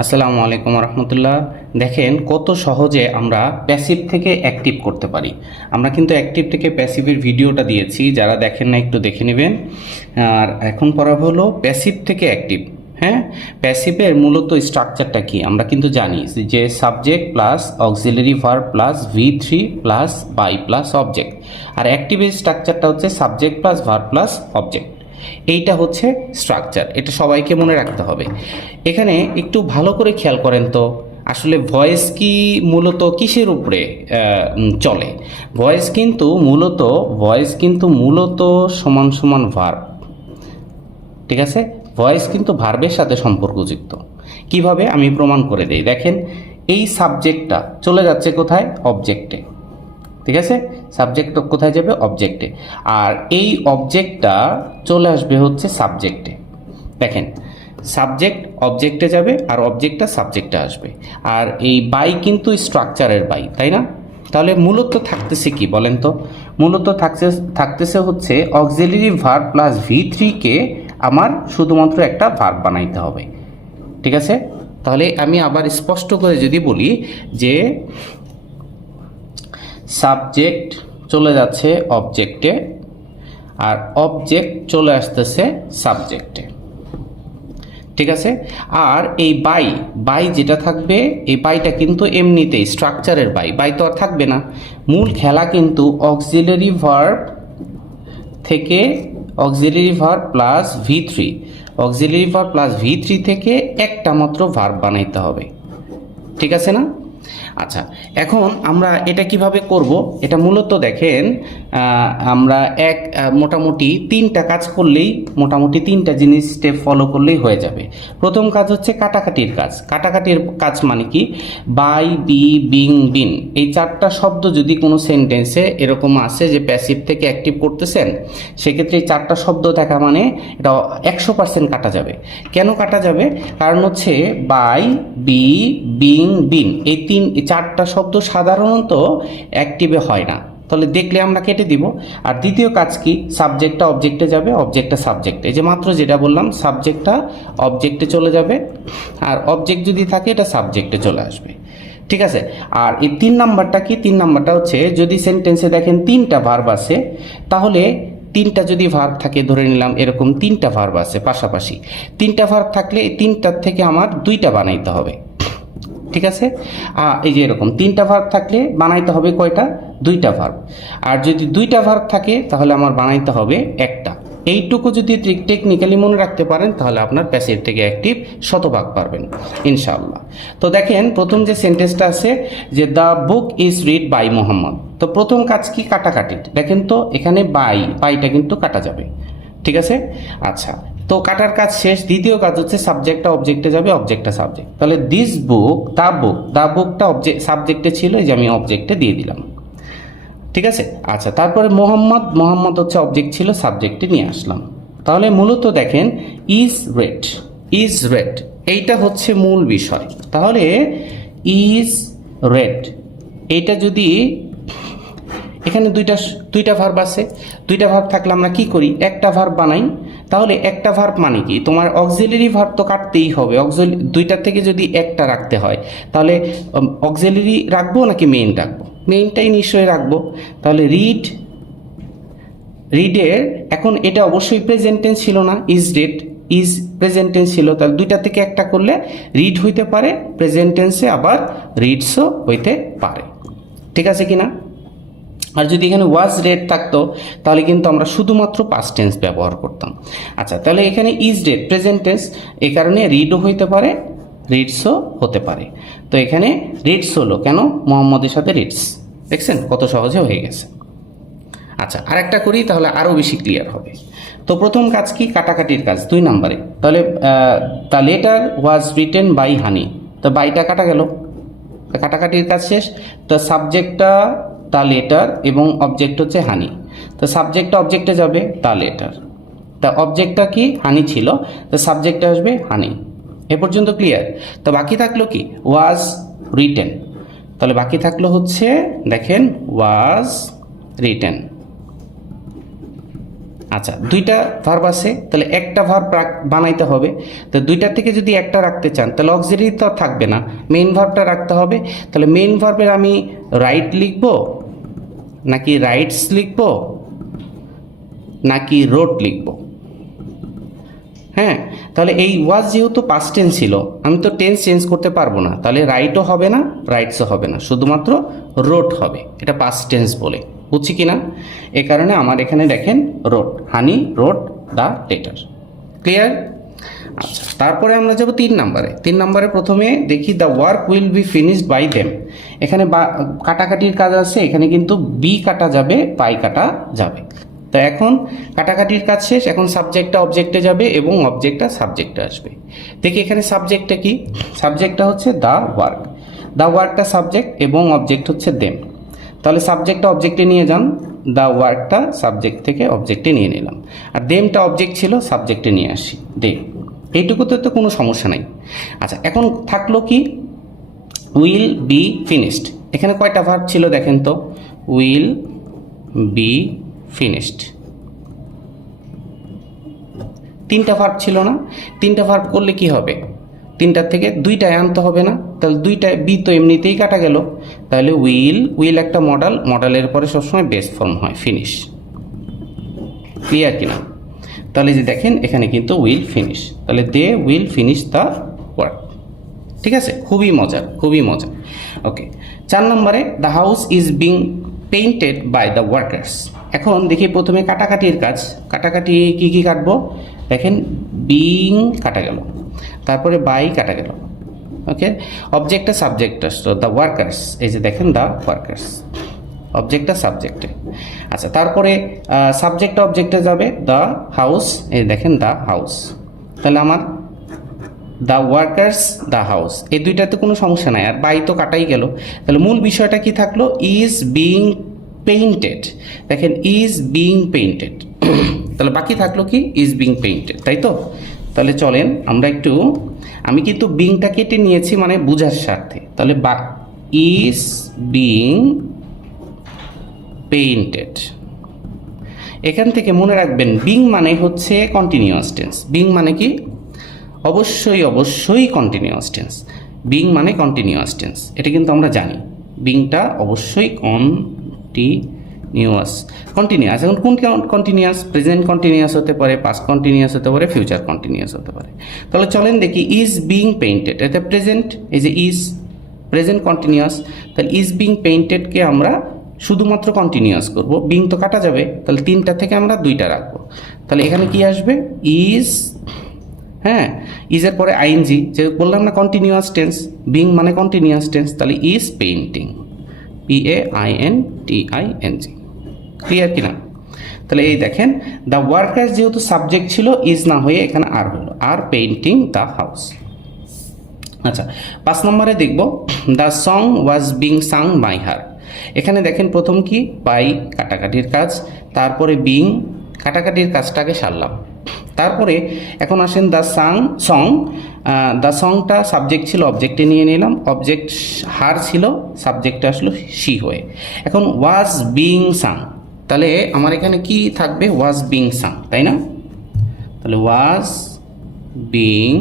আসসালামু আলাইকুম রহমতুল্লাহ। দেখেন কত সহজে আমরা প্যাসিভ থেকে অ্যাক্টিভ করতে পারি। আমরা কিন্তু অ্যাক্টিভ থেকে প্যাসিভের ভিডিওটা দিয়েছি, যারা দেখেন না একটু দেখে নেবেন। আর এখন পড়াবো হলো প্যাসিভ থেকে অ্যাক্টিভ। হ্যাঁ, প্যাসিভের মূলত স্ট্রাকচারটা কি আমরা কিন্তু জানি, যে subject plus auxiliary verb plus V3 plus by plus object. আর অ্যাক্টিভের স্ট্রাকচারটা হচ্ছে subject plus verb plus object. এইটা হচ্ছে স্ট্রাকচার, এটা সবাইকে মনে রাখতে হবে। এখানে একটু ভালো করে খেয়াল করেন তো, আসলে ভয়েস কি মূলত কিসের উপরে চলে? ভয়েস কিন্তু মূলত সমান সমান ভার্ব। ঠিক আছে, ভয়েস কিন্তু ভার্বের সাথে সম্পর্কযুক্ত। কিভাবে আমি প্রমাণ করে দেই, দেখেন এই সাবজেক্টটা চলে যাচ্ছে কোথায়? অবজেক্টে। ঠিক আছে, সাবজেক্ট কোথায় যাবে? অবজেক্টে। আর এই অবজেক্টটা চলে আসবে হচ্ছে সাবজেক্টে। দেখেন, সাবজেক্ট অবজেক্টে যাবে আর অবজেক্টটা সাবজেক্টে আসবে। আর এই বাই কিন্তু স্ট্রাকচারের বাই, তাই না? তাহলে মূলত থাকতেছে কি বলেন তো? মূলত থাকতেছে হচ্ছে অক্সিলারি ভার্ব প্লাস V3 কে আমার শুধুমাত্র একটা ভার্ব বানাইতে হবে। ঠিক আছে, তাহলে আমি আবার স্পষ্ট করে যদি বলি যে সাবজেক্ট চলে যাচ্ছে অবজেক্টে আর অবজেক্ট চলে আসতেছে সাবজেক্টে। ঠিক আছে, আর এই বাই বাই যেটা থাকবে, এই বাইটা কিন্তু এমনিতেই স্ট্রাকচারের বাই তো আর থাকবে না। মূল খেলা কিন্তু অক্সিলারি ভার্ব থেকে অক্সিলারি ভার্ব প্লাস V3 থেকে একটা মাত্র ভার্ব বানাইতে হবে। ঠিক আছে না? আচ্ছা, এখন আমরা এটা কিভাবে করব? এটা মূলত দেখেন, আমরা মোটামুটি তিনটা কাজ করলেই, মোটামুটি তিনটা জিনিস স্টেপ ফলো করলেই হয়ে যাবে। প্রথম কাজ হচ্ছে কাটাকাটির কাজ। কাটাকাটির কাজ মানে কি? বাই, বি, বিং, বিন, এই চারটা শব্দ যদি কোনো সেন্টেন্সে এরকম আসে যে প্যাসিভ থেকে অ্যাক্টিভ করতেছেন, সেক্ষেত্রে এই চারটা শব্দ থাকা মানে এটা 100% কাটা যাবে। কেন কাটা যাবে? কারণ হচ্ছে বাই, বি, বিং, বিন এই চারটা শব্দ সাধারণত অ্যাক্টিভে হয় না, তাহলে দেখলে আমরা কেটে দিব। আর দ্বিতীয় কাজ কি? সাবজেক্টটা অবজেক্টে যাবে, অবজেক্টটা সাবজেক্টে। এই যে মাত্র যেটা বললাম, সাবজেক্টটা অবজেক্টে চলে যাবে আর অবজেক্ট যদি থাকে এটা সাবজেক্টে চলে আসবে। ঠিক আছে, আর এই 3 নাম্বারটা কি? 3 নাম্বারটা হচ্ছে যদি সেন্টেন্সে দেখেন 3টা ভার্ব আছে, তাহলে 3টা যদি ভার্ব থাকে, ধরে নিলাম এরকম 3টা ভার্ব আছে পাশাপাশি, 3টা ভার্ব থাকলে এই 3টার থেকে আমার 2টা বানাইতে হবে। ঠিক আছে, এই যে এরকম 3টা ভার্ব থাকলে বানাইতে হবে কয়টা? 2টা ভার্ব। আর যদি 2টা ভার্ব থাকে তাহলে আমার বানাইতে হবে একটা। এইটুকু যদি টেকনিক্যালি মনে রাখতে পারেন তাহলে আপনার প্যাসিভ থেকে অ্যাক্টিভ শতভাগ পারবেন ইনশাআল্লাহ। তো দেখেন প্রথম যে সেন্টেন্সটা আছে যে the book is read by Mohammad, তো প্রথম কাজ কি? কাটাকাটি। দেখেন তো এখানে বাইটা কিন্তু কাটা যাবে। ঠিক আছে, আচ্ছা, তো কাটার কাজ শেষ। দ্বিতীয় কাজ হচ্ছে সাবজেক্টটা অবজেক্টে যাবে, অবজেক্টটা সাবজেক্ট। তাহলে দিস বুক, দা বুকটা সাবজেক্টে ছিল, এই যে আমি অবজেক্টে দিয়ে দিলাম। ঠিক আছে, আচ্ছা, তারপরে মোহাম্মদ হচ্ছে অবজেক্ট ছিল, সাবজেক্টে নিয়ে আসলাম। তাহলে মূলত দেখেন ইজ রেড এইটা হচ্ছে মূল বিষয়। তাহলে ইজ রেড এইটা যদি এখানে দুইটা ভার্ব আছে, 2টা ভার্ব থাকলে আমরা কি করি? একটা ভার্ব বানাই। তাহলে একটা ভার্ব মানে কি? তোমার অক্সিলারি ভার্ব তো কাটতেই হবে। দুইটার থেকে যদি একটা রাখতে হয় তাহলে অক্সিলারি রাখবো নাকি মেইন রাখবো? মেইনটাই নিশ্চয়ই রাখবো। তাহলে রিডের এখন এটা অবশ্যই প্রেজেন্ট টেন্স ছিল না, ইজ প্রেজেন্ট টেন্স ছিল, তাহলে 2টা থেকে একটা করলে রিড হইতে পারে প্রেজেন্ট টেন্সে, আবার রিডসও হইতে পারে। ঠিক আছে কিনা? আর যদি এখানে ওয়াজ রেড থাকতো তাহলে কিন্তু আমরা শুধুমাত্র পাস্ট টেন্স ব্যবহার করতাম। আচ্ছা, তাহলে এখানে ইজ রেড প্রেজেন্ট টেন্স, এই কারণে রিডও হইতে পারে, রিডসও হতে পারে। তো এখানে রিডস হলো কেন? মোহাম্মদের সাথে রিডস। দেখছেন কত সহজে হয়ে গেছে। আচ্ছা, আরেকটা করি তাহলে আরও বেশি ক্লিয়ার হবে। তো প্রথম কাজ কি? কাটাকাটির কাজ 2 নম্বরে। তাহলে the letter was written by Honey, তো বাইটা কাটা গেল, কাটাকাটির কাজ শেষ। তো সাবজেক্টটা দ্য লেটার এবং অবজেক্ট হচ্ছে হানি, তো সাবজেক্টটা অবজেক্টে যাবে দ্য লেটার, তা অবজেক্টটা কি? হানি ছিল, তো সাবজেক্টে আসবে হানি। এ পর্যন্ত ক্লিয়ার? তো বাকি থাকলো কি? Was written. তাহলে বাকি থাকলো হচ্ছে দেখেন ওয়াজ রিটেন। আচ্ছা, দুইটা ভার্ব আছে, তাহলে একটা ভার্ব বানাইতে হবে। তো দুইটার থেকে যদি একটা রাখতে চান তাহলে অক্সিলারি তো থাকবে না, মেইন ভার্বটা রাখতে হবে। তাহলে মেইন ভার্বের আমি রাইট লিখব নাকি রাইটস লিখব নাকি রোট লিখব? হ্যাঁ, তাহলে এই ওয়াজ যেহেতু পাস্ট টেন্স ছিল, আমি তো টেন্স চেঞ্জ করতে পারবো না, তাহলে রাইটও হবে না রাইটসও হবে না, শুধুমাত্র রোট হবে। এটা পাস্ট টেন্স বলে, বুঝছি কিনা? এ কারণে আমার এখানে দেখেন রোট, হানি রোট দ্য লেটার। ক্লিয়ার? আচ্ছা, তারপরে আমরা যাব 3 নম্বরে। 3 নম্বরে প্রথমে দেখি the work will be finished by them. এখানে কাটাকাটির কাজ আছে, এখানে কিন্তু বি কাটা যাবে, বাই কাটা যাবে। তো এখন কাটাকাটির কাজ শেষ, এখন সাবজেক্টটা অবজেক্টে যাবে এবং অবজেক্টটা সাবজেক্টে আসবে। দেখি এখানে সাবজেক্টটা কি? সাবজেক্টটা হচ্ছে দ্য ওয়ার্ক, দ্য ওয়ার্কটা সাবজেক্ট এবং অবজেক্ট হচ্ছে দেম। তাহলে সাবজেক্টটা অবজেক্টে নিয়ে যান, দ্য ওয়ার্কটা সাবজেক্ট থেকে অবজেক্টে নিয়ে নিলাম, আর দেমটা অবজেক্ট ছিল, সাবজেক্টে নিয়ে আসি দেম। এইটুকুতে তো কোনো সমস্যা নাই। আচ্ছা, এখন থাকলো কি? Will be finished. এখানে কয়টা ভার্ব ছিল দেখেন তো? উইল বি ফিনিশড, 3টা ভার্ব ছিল না? 3টা ভার্ব করলে কি হবে? 3টার থেকে 2টায় আনতে হবে না? তাহলে 2টায় বি তো এমনিতেই কাটা গেল। তাহলে উইল একটা মডেল, মডেলের পরে সবসময় বেস ফর্ম হয় ফিনিশ। ক্লিয়ার কিনা? তাহলে যে দেখেন এখানে কিন্তু উইল ফিনিশ, তাহলে they will finish the work. ঠিক আছে, খুবই মজার, খুবই মজার। ওকে, 4 নম্বরে the house is being painted by the workers. এখন দেখি প্রথমে কাটাকাটির কাজ। কাটাকাটি কি কি কাটবো দেখেন? বিং কাটা গেল, তারপরে বাই কাটা গেল। ওকে, অবজেক্টটা সাবজেক্ট আসলো, দ্য ওয়ার্কার্স। এই যে দেখেন দ্য ওয়ার্কার্স, অবজেক্টটা সাবজেক্টে। আচ্ছা, তারপরে সাবজেক্টটা অবজেক্টে যাবে, দ্য হাউস। এই দেখেন দ্য হাউস। তাহলে আমার দ্য ওয়ার্কার্স দ্য হাউস, এই দুইটাতে কোনো সমস্যা নাই, আর বাই তো কাটাই গেল। তাহলে মূল বিষয়টা কি থাকলো? Is being painted. দেখেন ইজ বিং পেইন্টেড, তাহলে বাকি থাকলো কি? ইজ বিং পেইন্টেড, তাই তো? তাহলে চলেন আমরা একটু, আমি কিন্তু বিংটা কেটে নিয়েছি মানে বুঝার স্বার্থে। তাহলে ইজ বিং পেইন্টেড, এখান থেকে মনে রাখবেন বিং মানে হচ্ছে কন্টিনিউয়াস টেন্স। বিং মানে কি? অবশ্যই কন্টিনিউয়াস টেন্স। বিং মানে কন্টিনিউয়াস টেন্স, এটা কিন্তু আমরা জানি। বিংটা অবশ্যই কন্টিনিউয়াস। এখন কোন কন্টিনিউয়াস? প্রেজেন্ট কন্টিনিউয়াস হতে পারে, পাস্ট কন্টিনিউয়াস হতে পারে, ফিউচার কন্টিনিউয়াস হতে পারে। তাহলে চলেন দেখি, ইজ বিং পেইন্টেড, এটা প্রেজেন্ট, এই যে ইজ প্রেজেন্ট কন্টিনিউয়াস। তাহলে ইজ বিং পেইন্টেডকে আমরা শুধুমাত্র কন্টিনিউয়াস করব, বিং তো কাটা যাবে, তাহলে 3টা থেকে আমরা 2টা রাখবো। তাহলে এখানে কি আসবে? ইজ, হ্যাঁ, ইজের পরে আইএনজি, যে বললাম না কন্টিনিউয়াস টেন্স, বিং মানে কন্টিনিউয়াস টেন্স, তাহলে ইজ পেইন্টিং, PAINTING। ক্লিয়ার কিনা? তাহলে এই দেখেন দ্য ওয়ার্কার্স যেহেতু সাবজেক্ট ছিল, ইজ না হয়ে এখানে আর হলো, আর পেইন্টিং দ্য হাউস। আচ্ছা, 5 নম্বরে দেখব the song was being sung by her. এখানে দেখেন প্রথম কি? বাই কাটাকাটির কাজ, তারপরে বিং কাটাকাটির কাজটাকে সারলাম, তারপরে এখন আসেন দ্য সং। দ্য সংটা সাবজেক্ট ছিল, অবজেক্টে নিয়ে নিলাম, অবজেক্ট হার ছিল, সাবজেক্টে আসলো শি হয়ে। এখন ওয়াজ বিং সাং, তাহলে আমার এখানে কি থাকবে? ওয়াজ বিং সাং, তাই না? তাহলে ওয়াজ বিং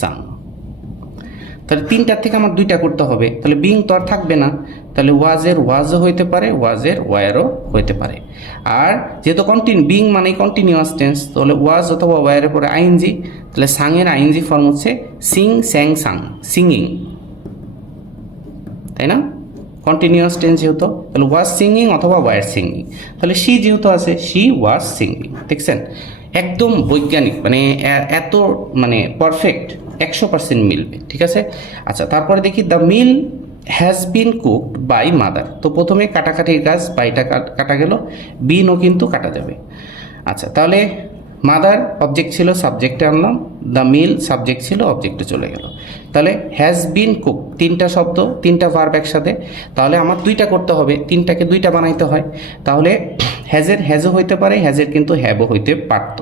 সাং, তাহলে 3টার থেকে আমার 2টা করতে হবে, তাহলে বিং তো আর থাকবে না, তাহলে ওয়াজের ওয়াজও হইতে পারে, ওয়াজের ওয়ারও হইতে পারে। আর যেহেতু বিং মানে কন্টিনিউয়াস টেন্স, তাহলে ওয়াজ অথবা ওয়ারের পরে আইএনজি, তাহলে সাংয়ের আইএনজি ফর্ম হচ্ছে সিং, স্যাং, সাং, সিঙ্গিং, তাই না? কন্টিনিউয়াস টেন্স যেহেতু, তাহলে ওয়াজ সিঙ্গিং অথবা ওয়ার সিঙ্গিং। তাহলে শি যেহেতু আছে, শি ওয়াজ সিঙ্গিং। দেখছেন একদম বৈজ্ঞানিক, মানে এত মানে পারফেক্ট, 100% মিলবে। ঠিক আছে, আচ্ছা, তারপরে দেখি the meal has been cooked by mother. তো প্রথমে কাটাকাটির কাজ, বাইটা কাটা গেল, বিনও কিন্তু কাটা যাবে। আচ্ছা, তাহলে মাদার অবজেক্ট ছিল, সাবজেক্টে আনলাম, দ্য মিল সাবজেক্ট ছিল, অবজেক্টে চলে গেল। তাহলে হ্যাজ বিন কুক, 3টা শব্দ, 3টা ভার্ব একসাথে, তাহলে আমার 2টা করতে হবে, 3টাকে 2টা বানাইতে হয়। তাহলে হ্যাজের হ্যাজও হইতে পারে, হ্যাজের কিন্তু হ্যাভও হইতে পারত,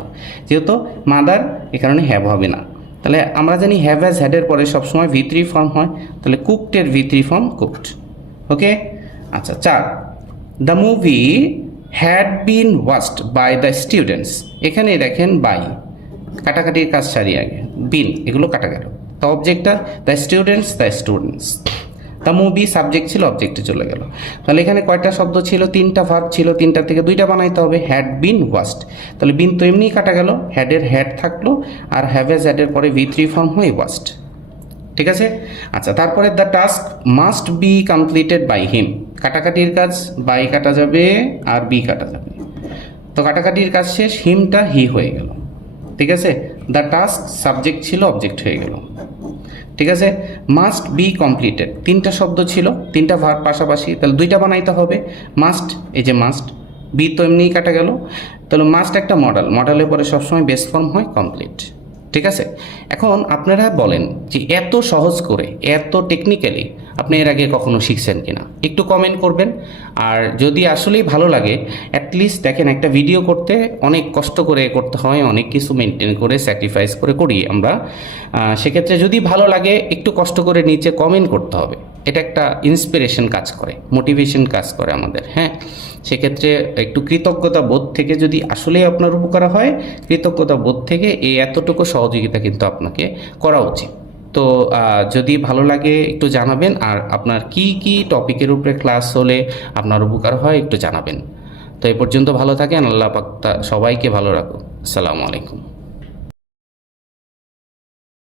যেহেতু মাদার এ কারণে হ্যাভ হবে না। তাহলে আমরা জানি হ্যাভ হ্যাজ হ্যাডের পরে সবসময় V3 ফর্ম হয়, তাহলে কুকডের V3 ফর্ম কুকড। ওকে, আচ্ছা, 4 the movie had been watched by the students, এখানে দেখেন বাই, কাটাকাটির কাজ সারি আগে, বিন এগুলো কাটা গেল। দ্য অবজেক্টটা the students, the movie subject ছিল, অবজেক্টে চলে গেল। তাহলে এখানে কয়টা শব্দ ছিল? 3টা ভার্ব ছিল, 3টা থেকে 2টা বানাইতে হবে। হ্যাড বিন ওয়াচড, তাহলে বিন তো এমনিই কাটা গেল, হ্যাডের হ্যাড থাকলো, আর হ্যাভেজ হ্যাডের পরে V3 ফর্ম হয়ে ওয়াচড। ঠিক আছে। আচ্ছা, তারপরে the task must be completed by him, কাটাকাটির কাজ, বাই কাটা যাবে আর বি কাটা যাবে, তো কাটাকাটির কাজ শেষ, হিমটা হি হয়ে গেল। ঠিক আছে, দ্য টাস্ক সাবজেক্ট ছিল, অবজেক্ট হয়ে গেল। ঠিক আছে, মাস্ট বি কমপ্লিটেড, 3টা শব্দ ছিল, 3টা ভার্ব পাশাপাশি, তাহলে 2টা বানাইতে হবে। মাস্ট, এই যে মাস্ট, বি তো এমনিই কাটা গেল, তাহলে মাস্ট একটা মডেল, মডেলের পরে সবসময় বেস ফর্ম হয় কমপ্লিট। ঠিক আছে, এখন আপনারা বলেন যে এত সহজ করে, এত টেকনিক্যালি আপনি এর আগে কখনো শিখছেন কিনা, একটু কমেন্ট করবেন। আর যদি আসলেই ভালো লাগে, অ্যাটলিস্ট দেখেন একটা ভিডিও করতে অনেক কষ্ট করে করতে হয়, অনেক কিছু মেনটেন করে স্যাক্রিফাইস করে করি আমরা। সেক্ষেত্রে যদি ভালো লাগে, একটু কষ্ট করে নিচে কমেন্ট করতে হবে, এটা একটা ইন্সপিরেশন কাজ করে, মোটিভেশন কাজ করে আমাদের। হ্যাঁ, সেক্ষেত্রে একটু কৃতজ্ঞতা বোধ থেকে যদি আসলেই আপনার উপকার হয়, কৃতজ্ঞতা বোধ থেকে এই এতটুকু সহযোগিতা কিন্তু আপনাকে করা উচিত। তো যদি ভালো লাগে একটু জানাবেন, আর আপনার কি কি টপিকের উপরে ক্লাস হলে আপনার উপকার হয় একটু জানাবেন। তো এই পর্যন্ত ভালো থাকেন, আল্লাহ পাক সবাইকে ভালো রাখুন। আসসালামু আলাইকুম।